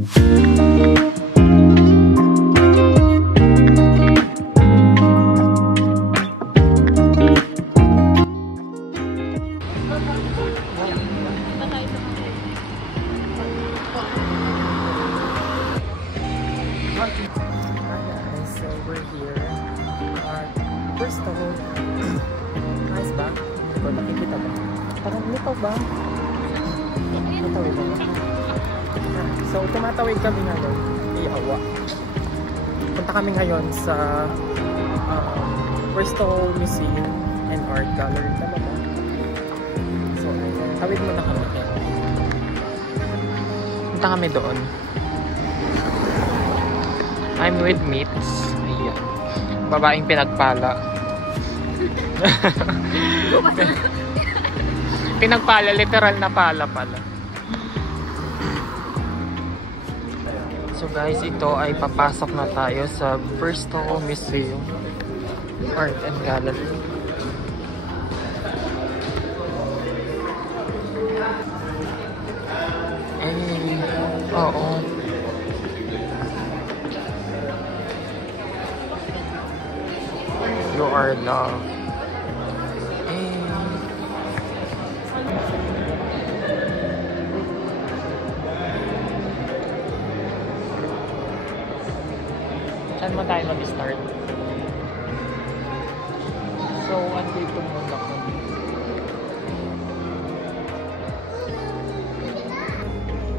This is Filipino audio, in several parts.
So we're here. First of all, nice ba? Hindi ko nakikita ba? Parang nito ba? Natawid ba? So tumatawid kami ngayon. Iyawa. Punta kami ngayon sa Bristol Museum and Art Gallery. Tama ba? So tawid muna kami. Punta kami doon. I'm with Meets. Ayan. Babaeng pinagpala. Pinagpala, literal na pala pala. So guys, ito ay papasok na tayo sa Bristol Museum Art and Gallery. Oo. You are love. Saan mo tayo mag-start? So, andito muna kami.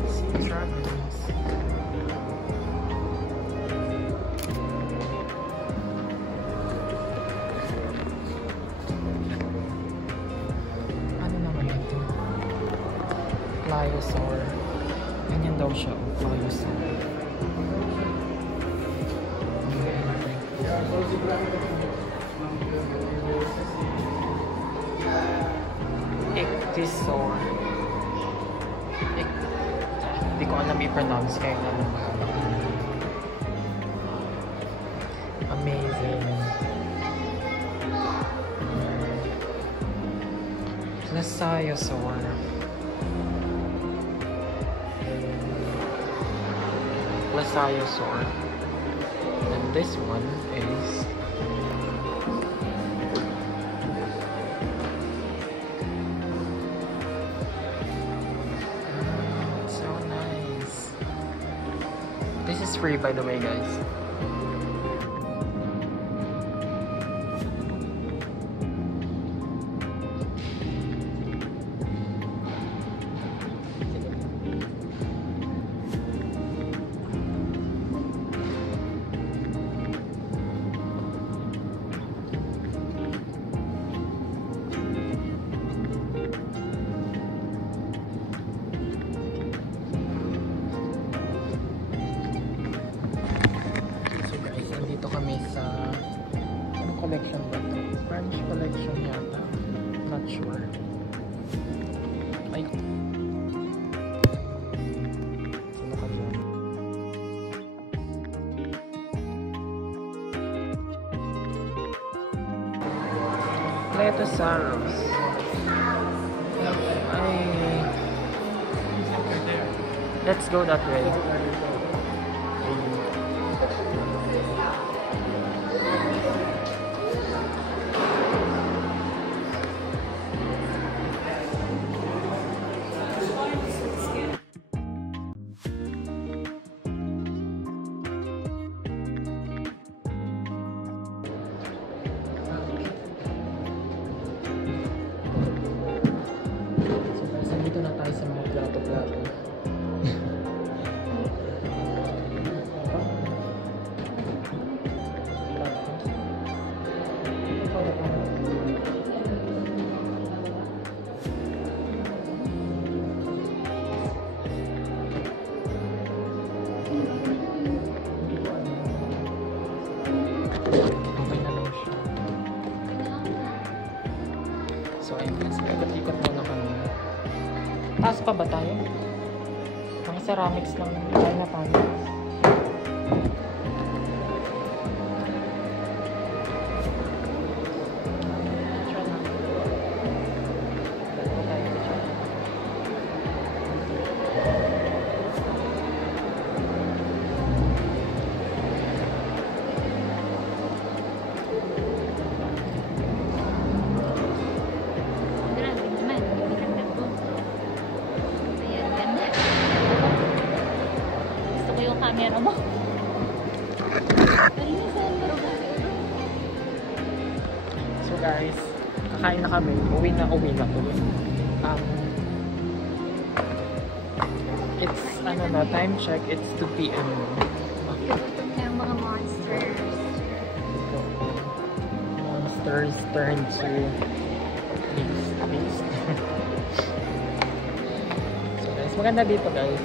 Strawberries. Ano naman ito? Pliosaur. Ganyan daw siya. Pliosaur. Ichthyosaur. Hindi ko alam i-pronounce kaya naman mahaba. Amazing. Plesiosaur. Plesiosaur. And this one is so nice. This is free, by the way, guys. Collection ba ito? French collection yata. Not sure. Ay. Sino ka dyan? Plesiosaurus. Ay. Let's go that way. So ayun guys, ikot-ikot muna kami. Taas pa ba tayo? Mga ceramics lang tayo na tayo. camera mo. So guys, kakain na kami. Uwi na to. It's, ano na, time check, it's 2 PM. Yung mga monsters. Monsters turn to beast. So guys, maganda dito guys.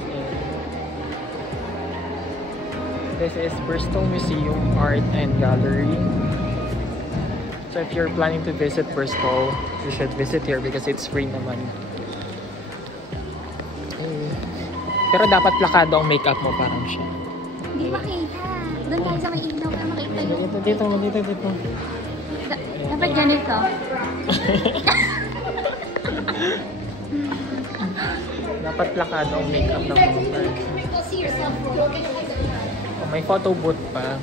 This is Bristol Museum Art and Gallery. So if you're planning to visit Bristol, you should visit here because it's free naman. Pero dapat plakado ang makeup mo, parang siya. Hindi makita. Doon tayo sa may ilaw para makita yung... Dito. Dapat ganito. Dapat plakado ang makeup ng mga parang. Oh, may photo booth pa.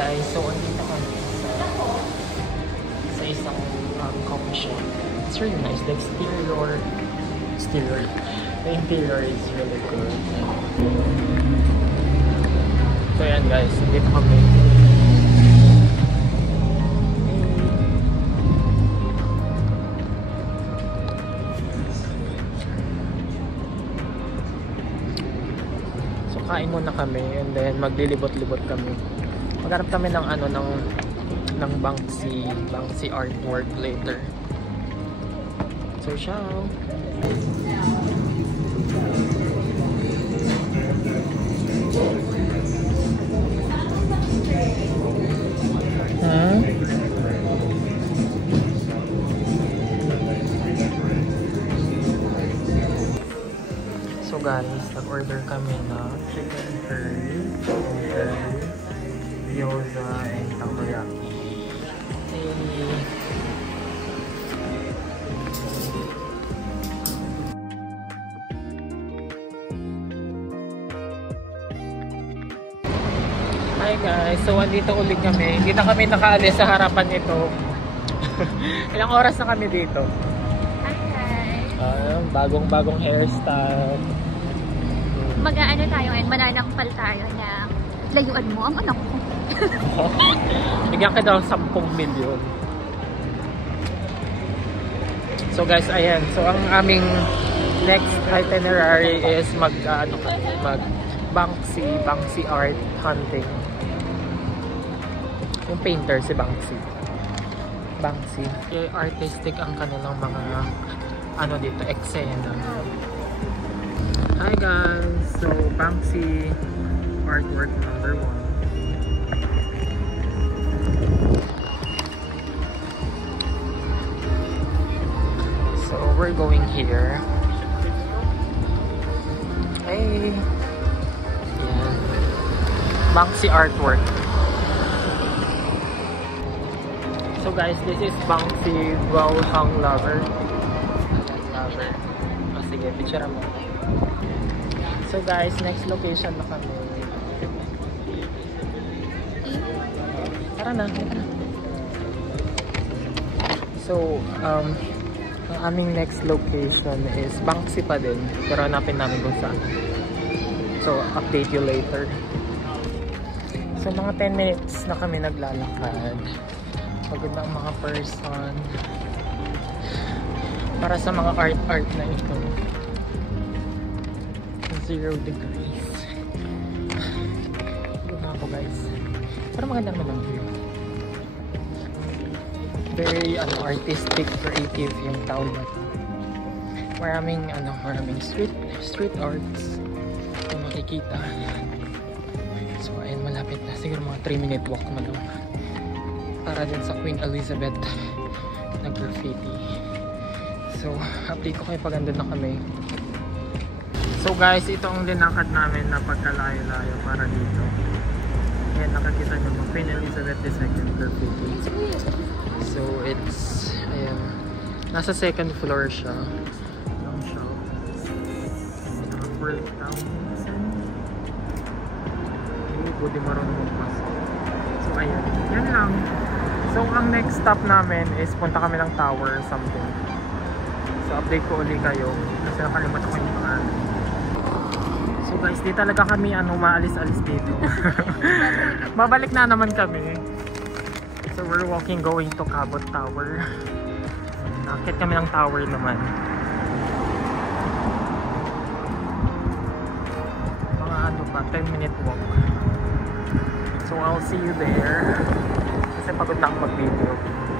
Guys, so andito kami sa isang coffee shop. It's really nice. The interior is really good. So yan guys, andito kami. So kain muna kami and then maglilibot-libot kami. Maghanap kami ng ano ng Banksy artwork later. So ciao. So guys, nag-order kami ng chicken curry, gyoza, and takoyaki. Hi guys, so andito ulit kami. Hindi na kami nakaalis sa harapan nito. Ilang oras na kami dito? Okay. Bagong hairstyle. Mag-aano tayo and mananakpal tayo na layuan mo ang anak ko. Bigyan ka daw 10 milyon. So guys, ayan. So ang aming next itinerary is mag Banksy art hunting. Yung painter si Banksy. Artistic ang kanilang mga ano dito, eksena. Hi guys! So Banksy artwork number 1. So we're going here. Hey! Yan. Banksy artwork. So guys, this is Banksy Wall Hung Lover. Oh, sige, picture mo. So guys, next location na kami. Tara na. So, ang aming next location is Banksy pa din. Pero hanapin namin kung saan. So, update you later. So, mga 10 minutes na kami naglalakad. Pagod na ang mga person. Para sa mga art na ito. 0 degrees. Doon ako guys. Pero maganda naman ang view. Very artistic, creative yung town na ito. Maraming street arts na makikita. So ayun, malapit na. Siguro mga 3-minute walk na lang. Para din sa Queen Elizabeth na graffiti. So update ko kayo pag andun na kami. So guys, ito ang linakad namin na pagkalayo-layo para dito. Ayan, nakakita nyo mo, Queen Elizabeth II graffiti. So it's, ayan, nasa 2nd floor siya. Long shop. World Town. Hindi marunong magpasok. So ayan, yan lang. So, ang next stop namin is punta kami ng tower or something. So, update ko ulit kayo. Kasi nakalimutan ko yung mga. So guys, di talaga kami maalis-alis dito. Babalik na naman kami. So, we're walking going to Cabot Tower. Nakakit kami ng tower naman. Mga 10-minute walk. So, I'll see you there. Kasi pagod na ako mag-video.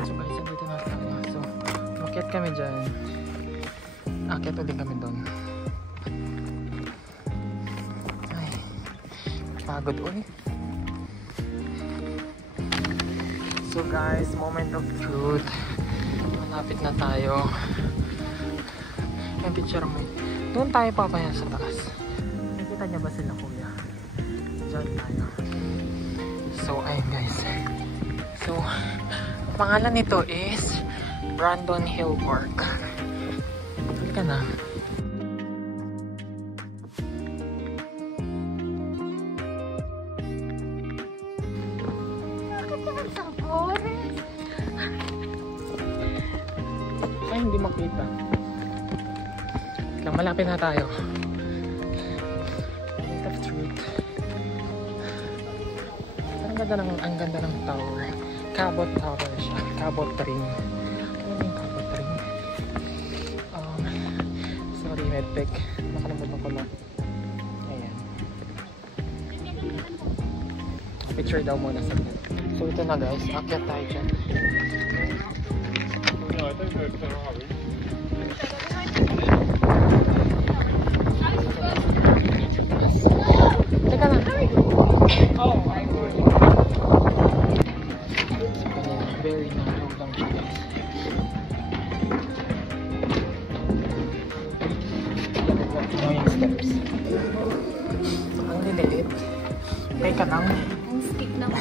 So guys, dito na tayo. So, makit kami dyan. Akit ulit kami doon. Ay, pagod ulit. So guys, moment of truth. Malapit na tayo. Yung picture mo. Doon tayo papaya sa taas. Nakikita niya ba sila kuya? Diyan tayo. So ayun guys. So, pangalan nito is Brandon Hill Park. Halika na. Ay, hindi makita. Lang, malapit na tayo. Moment of truth. Ang ganda ng tower. Cabot Tower siya. Cabot Ring. Ano yung Cabot Ring? Sorry, medpic. Nakalimutan ko na. Ayan. Picture daw muna sa net. So ito na guys. Akyat tayo dyan. Teka lang. Very narrow lang siya guys. Annoying steps. Ang liliit. Teka lang. Ang stick naman.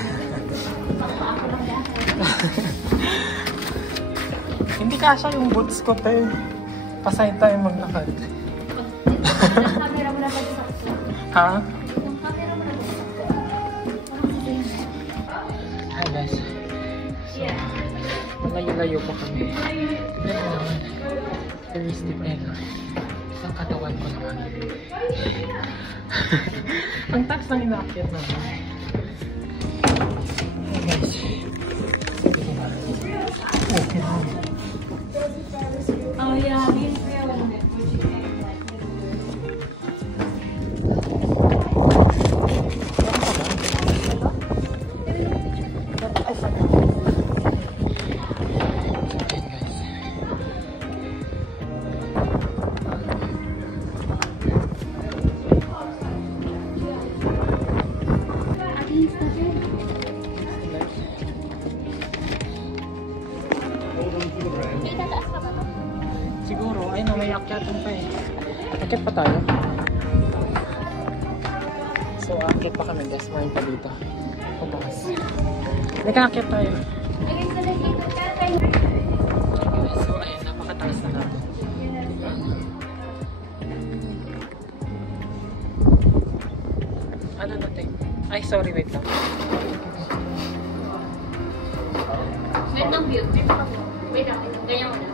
Papaako lang dahil. Hindi kasya yung boots ko tayo. Pasay tayo maglakad. Ang camera mo na pagsakto. Ha? Ang camera mo na pagsakto. Hi guys. So, malayo-layo pa kami. Pero naman, very steep na. Ang katawan ko naman. Ang taas ng inaakyat naman. Hey guys. Okay na. Oh yeah, me and Freya went with Siguro, ay no, may akyatan pa eh. Akyat pa tayo. So, akyat pa kami guys. Marin pa dito. Patakas. Nagkaakyat tayo. So, ayun, napakataas na natin. Ano natin? Ay, sorry, wait lang. wait ng view. Wait lang, ganyan mo na.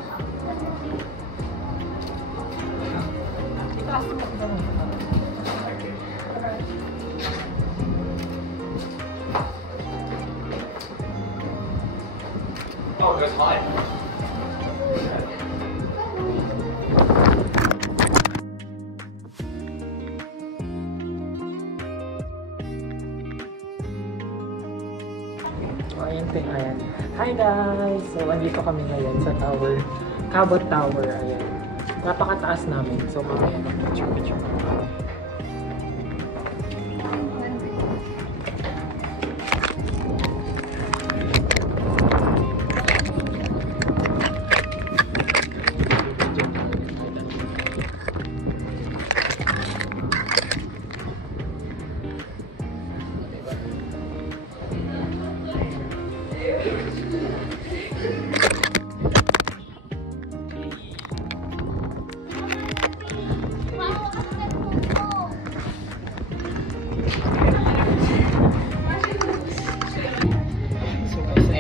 Oh, it goes high. Ayan. Hi guys! So, andito kami ngayon sa tower. Cabot Tower. Ayan. Napakataas namin. So, mamaya picture kami.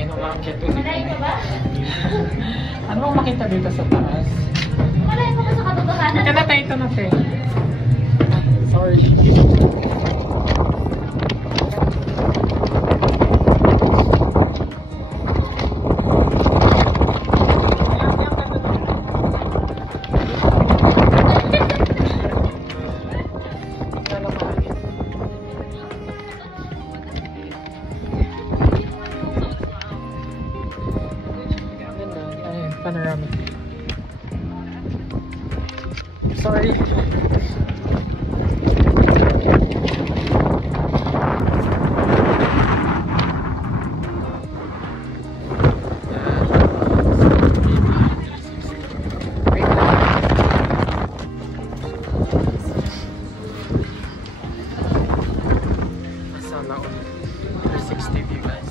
Ayan, umakit ulit kami. Ano makita dito sa taas? Malay mo ba sa katotohanan? Ito na tayo, ito na tayo. Sorry. Panoramic. Sorry. Sana all 360 view, guys.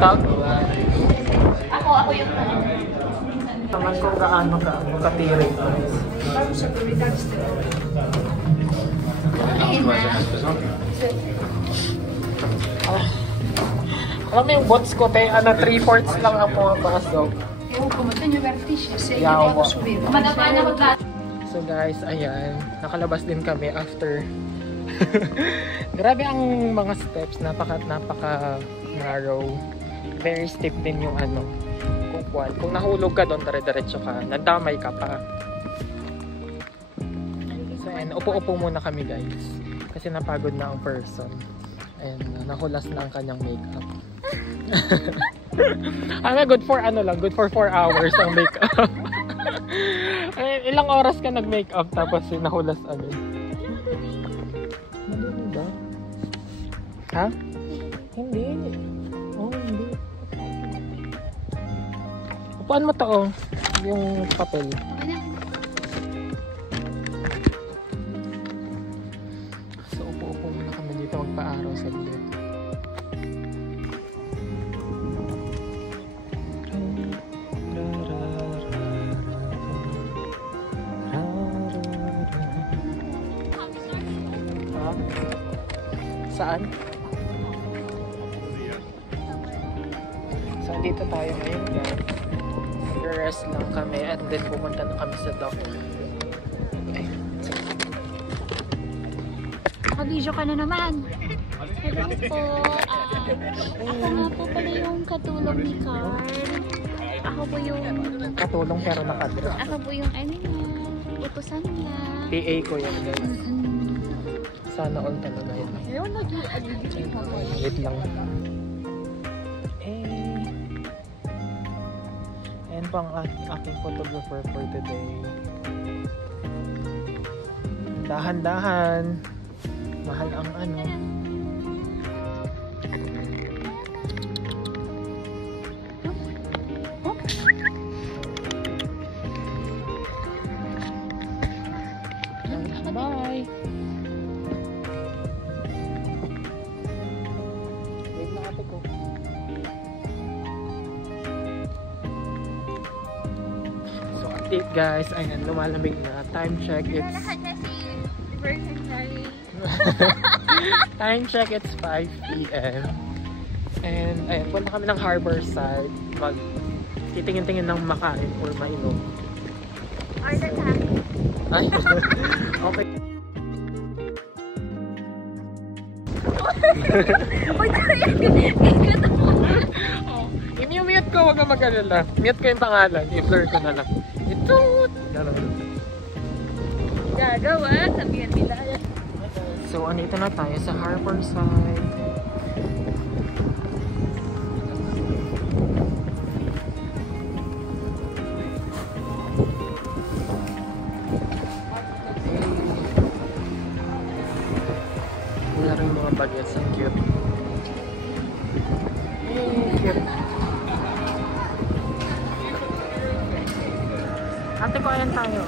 Tag? Ako yung Naman kung gaano katiring. Alam mo yung bots ko, te, 3/4 lang ang pumapasok. Yawa. So guys, ayan, nakalabas din kami after. Grabe ang mga steps, napaka narrow. Very steep din yung ano, kung nahulog ka doon, dire-diretso ka, nadamay ka pa. So ayan, upo-upo muna kami guys, kasi napagod na ang person. And nahulas na ang kanyang makeup. Good for ano lang, good for 4 hours ang makeup. Ay, ilang oras ka nag-makeup tapos nahulas agad. Hindi ba? Ha? Hindi. Oh, hindi. Upuan mo to, oh. Yung papel. So, upo-upo muna kami dito magpa-araw sa gilid. Saan? So, dito tayo ngayon guys. Mag-rest lang kami and then pupunta na kami sa dock. Okay. Nakabidyo ka na naman. Hello po. Ako nga po pala yung katulong ni Carl. Ako po yung... Katulong pero nakadra. Ako po yung ano niya. Utusan niya. PA ko yan guys. Sana all talaga yun. Wait lang. Ayan po ang aking photographer for today. Dahan-dahan. Mahal ang ano. Bye! Wait na ate ko. So update guys, ayan, lumalamig na. Time check, it's... Time check, it's 5 PM. And ayan, punta kami ng harbor side. Titingin-tingin ng makain or mainom. Order ka. Ay, okay. Oh, i-mute ko, wag ka mag-alala. Mute ko yung pangalan. I-blur ko na lang. Ito! Gano'n. Gagawa, sabihan nila. So, andito na tayo sa Harborside. Wala rin mga bagets. Ang cute. Cute. Ate ko, ayan tayo.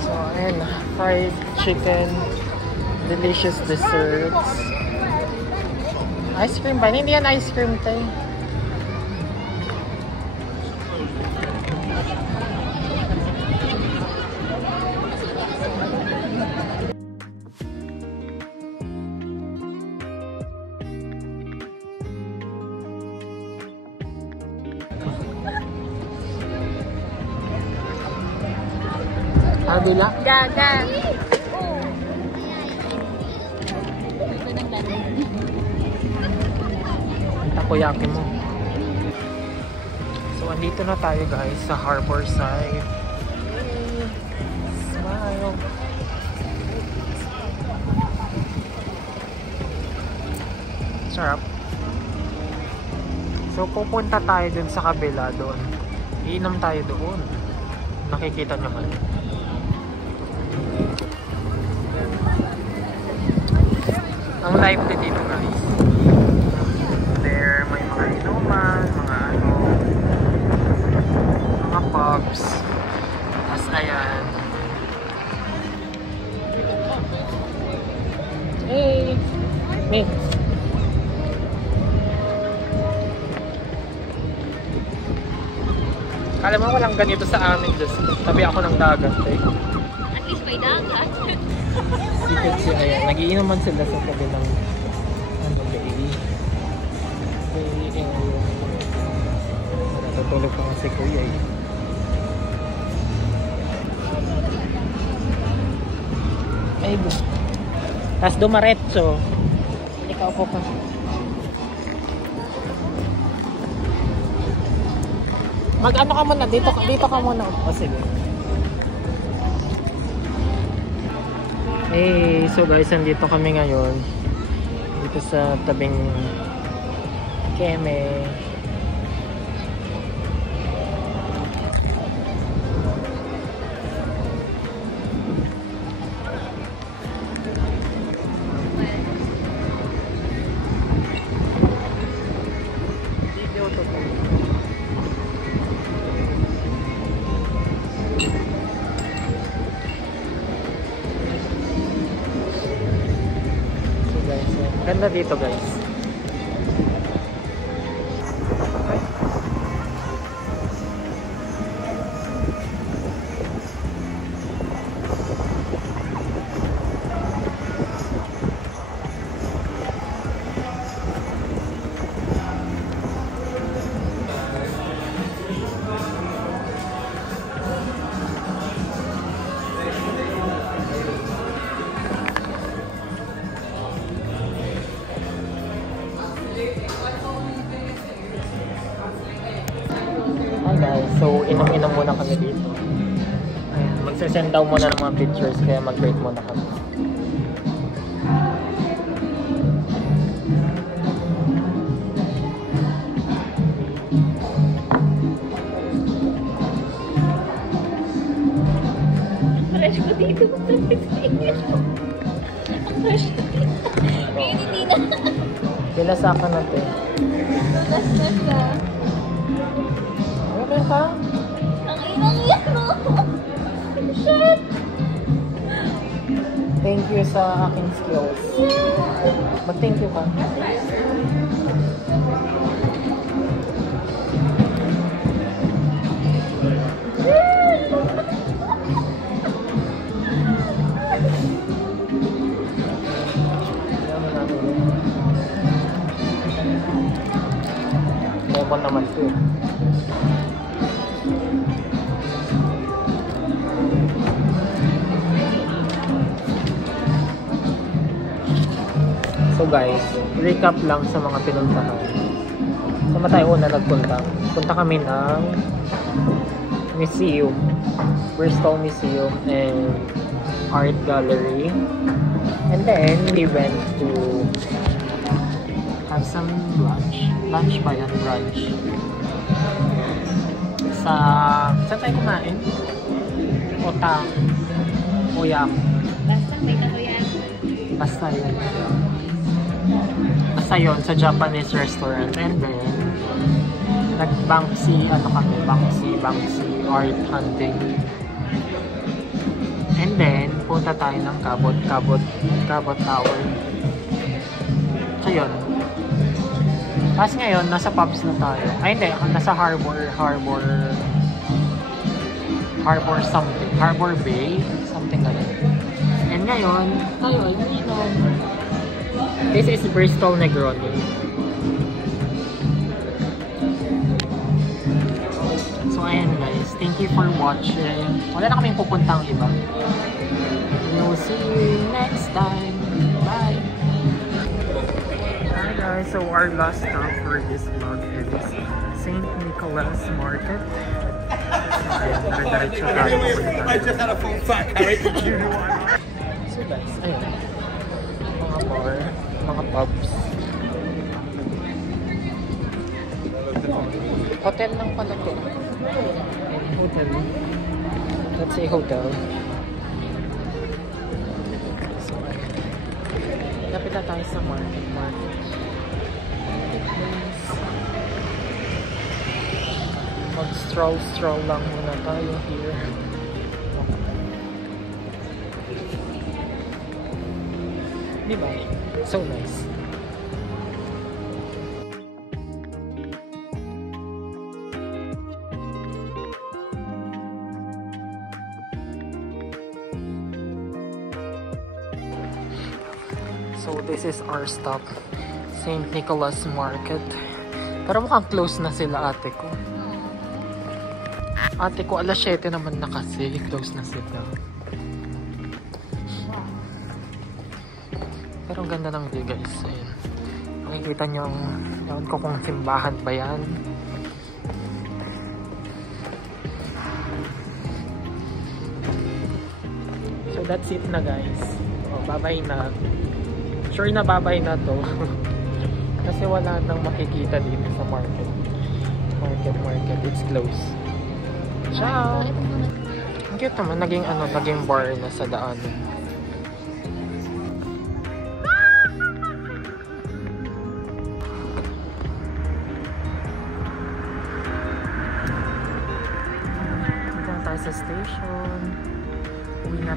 So, ayan. Fried chicken. Delicious desserts. Ice cream ba? Hindi yan ice cream tayo. Kabila. Gaga. Takoyaki mo. So, andito na tayo guys sa Harborside. Smile. Sarap. So, pupunta tayo dun sa kabila doon. Iinom tayo doon. Nakikita nyo man. Ang lively dito guys. There, may mga inuman, mga ano, mga pubs. Tapos ayan. Hey! Me! Alam mo, walang ganito sa amin. Just tabi ako ng dagat eh. At least may dagat. Sikot siya. Ayan. Nagiinuman sila sa tabi ng ano, baby. Natutulog pa nga si Kuya eh. Ay, tapos dumaretso. Ikaw po pa. Mag-ano ka muna? Dito ka muna. O, sige. Hey, so guys, nandito kami ngayon. Dito sa tabing Keme. Video to. Ganda dito guys. Hi guys, so inom-inom muna kami dito. Ayan, magsasend daw muna ng mga pictures kaya mag-wait muna kami. Fresh ko dito. Ang fresh ko dito. Ngayon hindi na. Pilasakan natin. Last na siya. Okay ka? Ang inang yan, no? Shit! Thank you sa aking skills. Mag-thank you ka. Meron naman ito. guys, recap lang sa mga pinuntahan. Sama tayo una nagpunta. Punta kami ng museum. Bristol Museum and Art Gallery. And then, we went to have some lunch. Lunch ba yan? Brunch. Saan tayo kumain? Otak. Oyak. Basta may takoyan. Basta yun. Basta yun, sa Japanese restaurant. And then, nag-Banksy, Banksy art hunting. And then, punta tayo ng Cabot Tower. So yun. Tapos ngayon, nasa pubs na tayo. Ay hindi, nasa Harbor Bay, something like that. And ngayon, tayo ay uminom. This is Bristol Negroni. So ayan guys, thank you for watching. Wala na kaming pupuntang iba. We'll see you next time. Bye! Hi guys, so our last stop for this vlog is St. Nicholas Market. I just had a fun fact, Harry. So guys, ayun. Mga bar, mga pubs. Hotel lang pala to. Hotel. Let's say hotel. So, lapit na tayo sa market. Mag-stroll lang muna tayo here. Diba? So nice. So this is our stop, St. Nicholas Market. Pero mukhang close na sila ate ko. Ate ko, alas 7 naman na kasi. Close na sila. Pero ang ganda ng view guys. Ayun. Makikita nyo ang, ewan ko kung simbahan ba yan. So that's it na guys. Oh, bye-bye na. Sure na bye-bye na to. Kasi wala nang makikita dito sa market. Market. It's closed. Ciao! Ang cute naman. Naging bar na sa daan. Dito tayo sa station.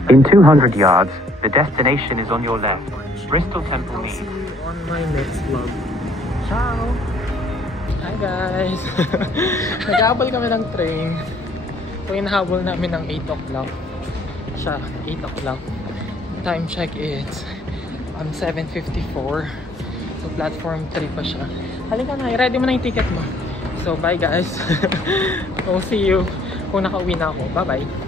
In 200 yards, the destination is on your left. Bristol Temple I'll see Mead. you on my next vlog. Ciao! Hi guys! Nag-aabol kami ng train. So inahabol namin ng 8 o'clock. Siya, 8 o'clock. Time check is 7:54. So platform 3 pa siya. Halika na, ready mo na yung ticket mo. So bye guys. We'll see you kung nakauwi na ako. Bye bye!